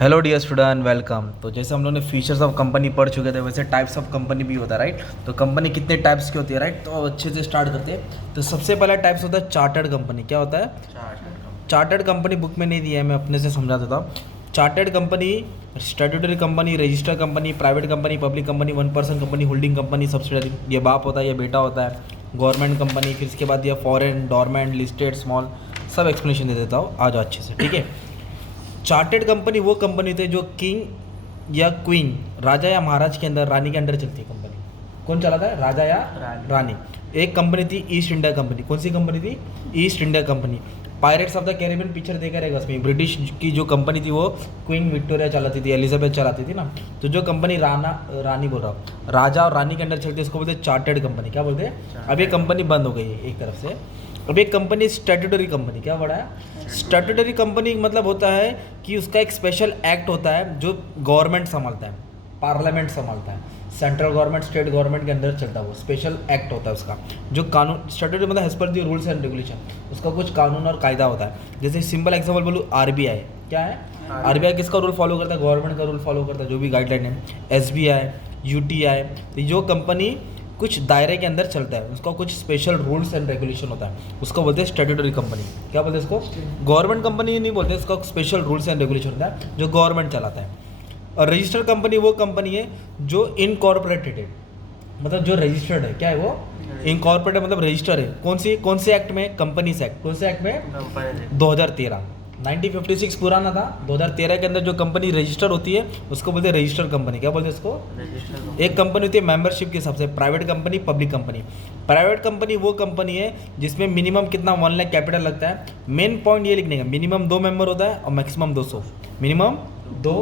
Hello dear student, welcome. तो जैसे हम लोग ने फीचर्स ऑफ कंपनी पढ़ चुके थे, वैसे टाइप्स ऑफ कंपनी भी होता है, राइट। तो कंपनी कितने टाइप्स की होती है, राइट। तो अच्छे से स्टार्ट करते हैं। तो सबसे पहला टाइप्स होता है चार्टर्ड कंपनी। क्या होता है? चार्टर्ड कंपनी बुक में नहीं दिया है, मैं अपने से समझा देता हूँ। Chartered company, statutory company, register company, private company, public company, one person company, holding company, subsidiary. ये बाप होता है, ये बेटा होता है। गवर्नमेंट कंपनी, फिर इसके बाद ये फॉरेन, डोरमेंट, लिस्टेड, स्मॉल, सब एक्सप्लेनेशन दे देता हूँ। आ जाओ अच्छे से, ठीक है। चार्टेड कंपनी वो कंपनी होती है जो किंग या क्वीन, राजा या महाराज के अंदर, रानी के अंडर चलती है कंपनी। कौन चलाता है? राजा या रानी। एक कंपनी थी ईस्ट इंडिया कंपनी। कौन सी कंपनी थी? East India company. Pirates of the Caribbean picture देखा रहेगा, उसमें ब्रिटिश की जो कंपनी थी वो क्वीन विक्टोरिया चलाती थी, एलिजाबेथ चलाती थी ना। तो जो कंपनी रानी बोल रहा हूँ, राजा और रानी के अंडर चलती है, उसको बोलते हैं चार्टेड कंपनी। क्या बोलते हैं? अब ये कंपनी बंद हो गई है एक तरफ से। अब एक कंपनी स्टैट्यूटरी कंपनी। क्या बड़ा है? स्टैट्यूटरी कंपनी मतलब होता है कि उसका एक स्पेशल एक्ट होता है जो गवर्नमेंट संभालता है, पार्लियामेंट संभालता है, सेंट्रल गवर्नमेंट, स्टेट गवर्नमेंट के अंदर चलता है। वो स्पेशल एक्ट होता है उसका, जो कानून, स्टैट्यूटरी मतलब as per the rules and regulation, उसका कुछ कानून और कायदा होता है। जैसे सिंपल एग्जाम्पल बोलूँ, आरबीआई। क्या है? आरबीआई किसका रूल फॉलो करता है? गवर्नमेंट का रूल फॉलो करता है, जो भी गाइडलाइन है। एसबीआई, यूटीआई, तो जो कंपनी कुछ दायरे के अंदर चलता है, उसका कुछ स्पेशल रूल्स एंड रेगुलेशन होता है, उसको बोलते हैं स्टैट्यूटरी कंपनी। क्या बोलते हैं इसको? गवर्नमेंट कंपनी नहीं बोलते, इसका स्पेशल रूल्स एंड रेगुलेशन होता है जो गवर्नमेंट चलाता है। और रजिस्टर्ड कंपनी वो कंपनी है जो इनकॉर्पोरेटेड है, मतलब जो रजिस्टर्ड है। क्या है वो? इनकॉर्पोरेटेड मतलब रजिस्टर है। कौन से एक्ट में? Companies act. कौन से एक्ट में? 2013। 1956 पुराना था, 2013 के अंदर जो कंपनी रजिस्टर होती है उसको बोलते हैं रजिस्टर्ड कंपनी। क्या बोलते हैं इसको? एक कंपनी होती है मेंबरशिप के हिसाब से, private company, public company. Private company वो कंपनी है जिसमें मिनिमम कितना 1 लाख कैपिटल लगता है। मेन पॉइंट ये लिखने का, मिनिमम 2 मेंबर होता है और मैक्सिमम 200। मिनिमम 2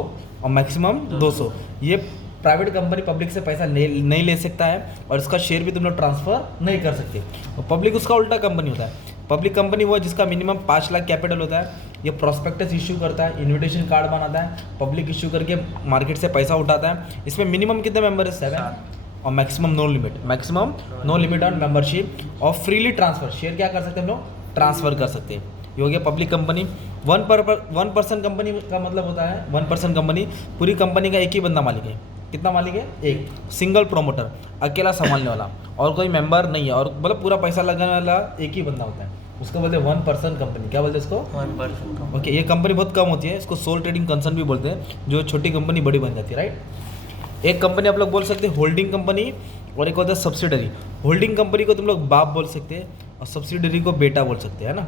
और मैक्सिमम 200। ये प्राइवेट कंपनी पब्लिक से पैसा नहीं ले सकता है, और इसका शेयर भी तुम लोग ट्रांसफर नहीं कर सकते। और पब्लिक उसका उल्टा कंपनी होता है। पब्लिक कंपनी वो है जिसका मिनिमम 5 लाख कैपिटल होता है। ये प्रोस्पेक्टस इशू करता है, इन्विटेशन कार्ड बनाता है, पब्लिक इशू करके मार्केट से पैसा उठाता है। इसमें मिनिमम कितने मेंबर है? 7। और maximum no limit on membership. और फ्रीली ट्रांसफर, शेयर क्या कर सकते हैं हम लोग? ट्रांसफर कर सकते हैं। ये हो गया public company. One person company का मतलब होता है, वन पर्सन कंपनी, पूरी कंपनी का एक ही बंदा मालिक है। कितना मालिक है? एक। सिंगल प्रोमोटर, अकेला संभालने वाला, और कोई मेंबर नहीं है, और मतलब पूरा पैसा लगाने वाला एक ही बंदा होता है, उसको बोलते हैं वन पर्सन कंपनी। क्या बोलते हैं इसको? One person. ओके, ये कंपनी बहुत कम होती है, इसको सोल ट्रेडिंग कंसर्न भी बोलते हैं, जो छोटी कंपनी बड़ी बन जाती है, राइट। एक कंपनी आप लोग बोल सकते हैं होल्डिंग कंपनी, और एक होता है सब्सिडरी। होल्डिंग कंपनी को तुम लोग बाप बोल सकते हैं, और सब्सिडरी को बेटा बोल सकते हैं, है ना।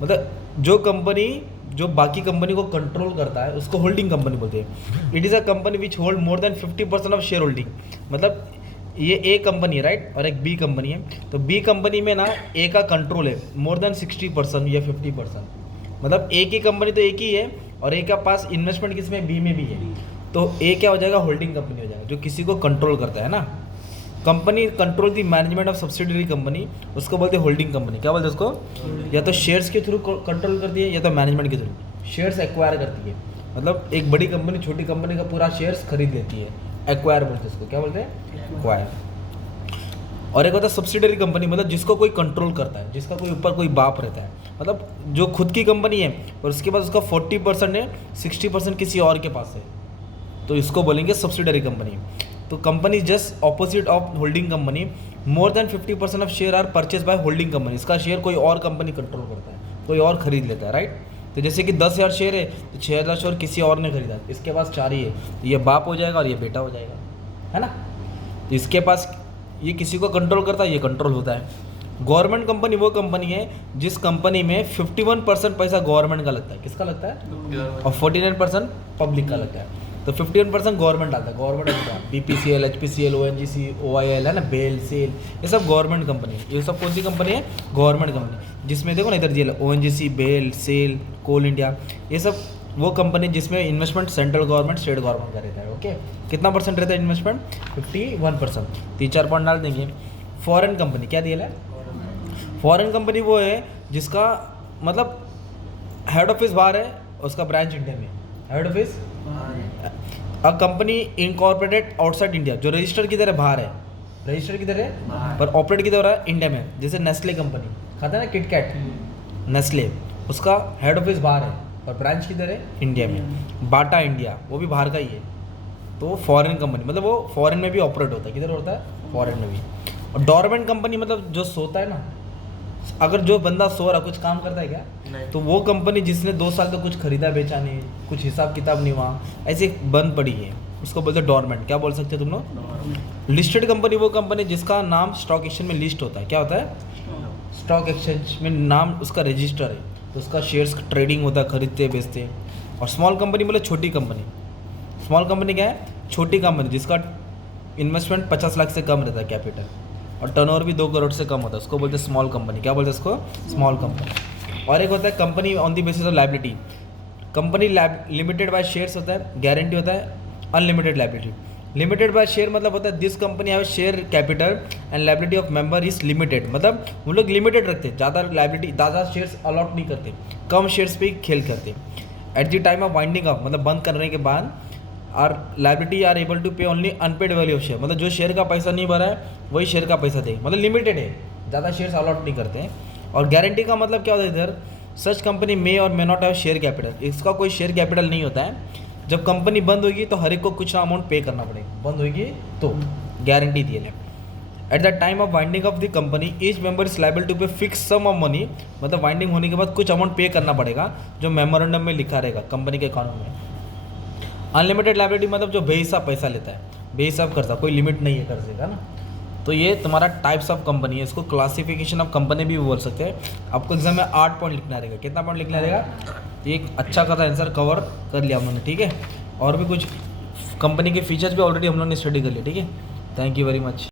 मतलब जो कंपनी जो बाकी कंपनी को कंट्रोल करता है उसको होल्डिंग कंपनी बोलते हैं। It is a company which hold more than 50% of share holding. मतलब ये ए कंपनी है, राइट, और एक बी कंपनी है। तो बी कंपनी में ना ए का कंट्रोल है मोर देन 60% या 50%। मतलब ए की कंपनी तो एक ही है, और ए का पास इन्वेस्टमेंट किसमें? बी में भी है। तो ए क्या हो जाएगा? होल्डिंग कंपनी हो जाएगा, जो किसी को कंट्रोल करता है ना। Company control the management of subsidiary company, उसको बोलते हैं होल्डिंग कंपनी। क्या बोलते हैं उसको? या तो शेयर्स के थ्रू कंट्रोल करती है, या तो मैनेजमेंट के थ्रू शेयर्स एक्वायर करती है। मतलब एक बड़ी कंपनी छोटी कंपनी का पूरा शेयर्स खरीद लेती है, एक्वायर बोलते हैं उसको। क्या बोलते हैं? एक्वायर। और एक होता है सब्सिडरी कंपनी, मतलब जिसको कोई कंट्रोल करता है, जिसका कोई ऊपर कोई बाप रहता है, मतलब जो खुद की कंपनी है और उसके पास उसका 40% है, 60% किसी और के पास है, तो इसको बोलेंगे सब्सिडरी कंपनी। तो company just opposite of holding company. More than 50% of share are purchase by holding company. इसका शेयर कोई और कंपनी कंट्रोल करता है, कोई और खरीद लेता है, राइट। तो जैसे कि 10,000 शेयर है, तो 6,000 शेयर किसी और ने खरीदा, इसके पास 4 ही है, तो ये बाप हो जाएगा और ये बेटा हो जाएगा, है ना। तो इसके पास ये किसी को कंट्रोल करता है, ये कंट्रोल होता है। गवर्नमेंट कंपनी वो कंपनी है जिस कंपनी में 51% पैसा गवर्नमेंट का लगता है। किसका लगता है? और 49% पब्लिक का लगता है। तो 51% गवर्नमेंट डालता है, government BPCL, HPCL, ONGC, OIL है ना, बेल, सेल, ये सब गवर्नमेंट कंपनी है। ये सब कौन सी कंपनी है? Government company. जिसमें देखो ना इधर दिया ONGC, बेल, सेल, कोल इंडिया, ये सब वो कंपनी जिसमें investment central government, state government का रहता है। ओके, कितना परसेंट रहता है इन्वेस्टमेंट? 51%। 3-4 पॉइंट डाल देंगे। फॉरेन कंपनी क्या दिया है? फॉरेन कंपनी वो है जिसका मतलब हेड ऑफिस बाहर है, उसका ब्रांच इंडिया में। Head office a company incorporated outside India, जो रजिस्टर किधर है? बाहर है। रजिस्टर किधर है? पर ऑपरेट किधर हो रहा है? इंडिया में। जैसे नेस्ले कंपनी खाता है ना, किटकैट, नेस्ले, उसका हेड ऑफिस बाहर है, और ब्रांच किधर है? इंडिया में। बाटा इंडिया वो भी बाहर का ही है, तो फॉरेन कंपनी, मतलब वो फॉरेन में भी ऑपरेट होता है। किधर होता है? फॉरेन में भी। और डोरमेंट कंपनी मतलब जो सोता है ना, अगर जो बंदा सो रहा कुछ काम करता है क्या? नहीं। तो वो कंपनी जिसने 2 साल तक कुछ खरीदा बेचा नहीं, कुछ हिसाब किताब नहीं वहाँ, ऐसे बंद पड़ी है, उसको बोलते हैं डोरमेंट। क्या बोल सकते हो तुम लोग? लिस्टेड कंपनी वो कंपनी जिसका नाम स्टॉक एक्सचेंज में लिस्ट होता है। क्या होता है? स्टॉक एक्सचेंज में नाम उसका रजिस्टर है, तो उसका शेयर्स ट्रेडिंग होता है, खरीदते बेचते। और स्मॉल कंपनी बोले छोटी कंपनी। स्मॉल कंपनी क्या है? छोटी कंपनी जिसका इन्वेस्टमेंट 50 लाख से कम रहता है कैपिटल, और टर्नओवर भी 2 करोड़ से कम होता है, उसको बोलते हैं स्मॉल कंपनी। क्या बोलते हैं उसको? Small company. और एक होता है company on the basis of liability. Company limited by shares होता है, गारंटी होता है, unlimited liability. Limited by share मतलब होता है this company have share capital and liability of member is limited, मतलब वो लोग लिमिटेड रखते हैं, ज़्यादा लायबिलिटी, ज़्यादा शेयर्स अलॉट नहीं करते, कम शेयर्स पे ही खेल करते। At the time of winding up मतलब बंद करने के बाद our liability are able to pay only unpaid value of share, मतलब जो शेयर का पैसा नहीं भरा है वही शेयर का पैसा देंगे, मतलब लिमिटेड है, ज़्यादा शेयर्स अलॉट नहीं करते हैं। और गारंटी का मतलब क्या होता है इधर? सच कंपनी मे और may not have share capital, इसका कोई शेयर कैपिटल नहीं होता है। जब कंपनी बंद होगी तो हर एक को कुछ अमाउंट पे करना पड़ेगा, बंद होगी तो गारंटी दिए ले। At the time of winding of the company each member is liable to pay fix sum of money, मतलब वाइंडिंग होने के बाद कुछ अमाउंट पे करना पड़ेगा जो मेमोरेंडम में लिखा रहेगा कंपनी के कानून में। अनलिमिटेड लायबिलिटी मतलब जो बेहिसाब पैसा लेता है, बेहिसाब कर्जा, कोई लिमिट नहीं है कर्जे का ना। तो ये तुम्हारा टाइप्स ऑफ कंपनी है, इसको क्लासिफिकेशन ऑफ कंपनी भी बोल सकते हैं। आपको एग्जाम में 8 पॉइंट लिखना रहेगा। कितना पॉइंट लिखना रहेगा? एक अच्छा खासा आंसर कवर कर लिया हम लोगों ने, ठीक है। और भी कुछ कंपनी के फीचर्स भी ऑलरेडी हम लोगों ने स्टडी कर लिया, ठीक है। Thank you very much.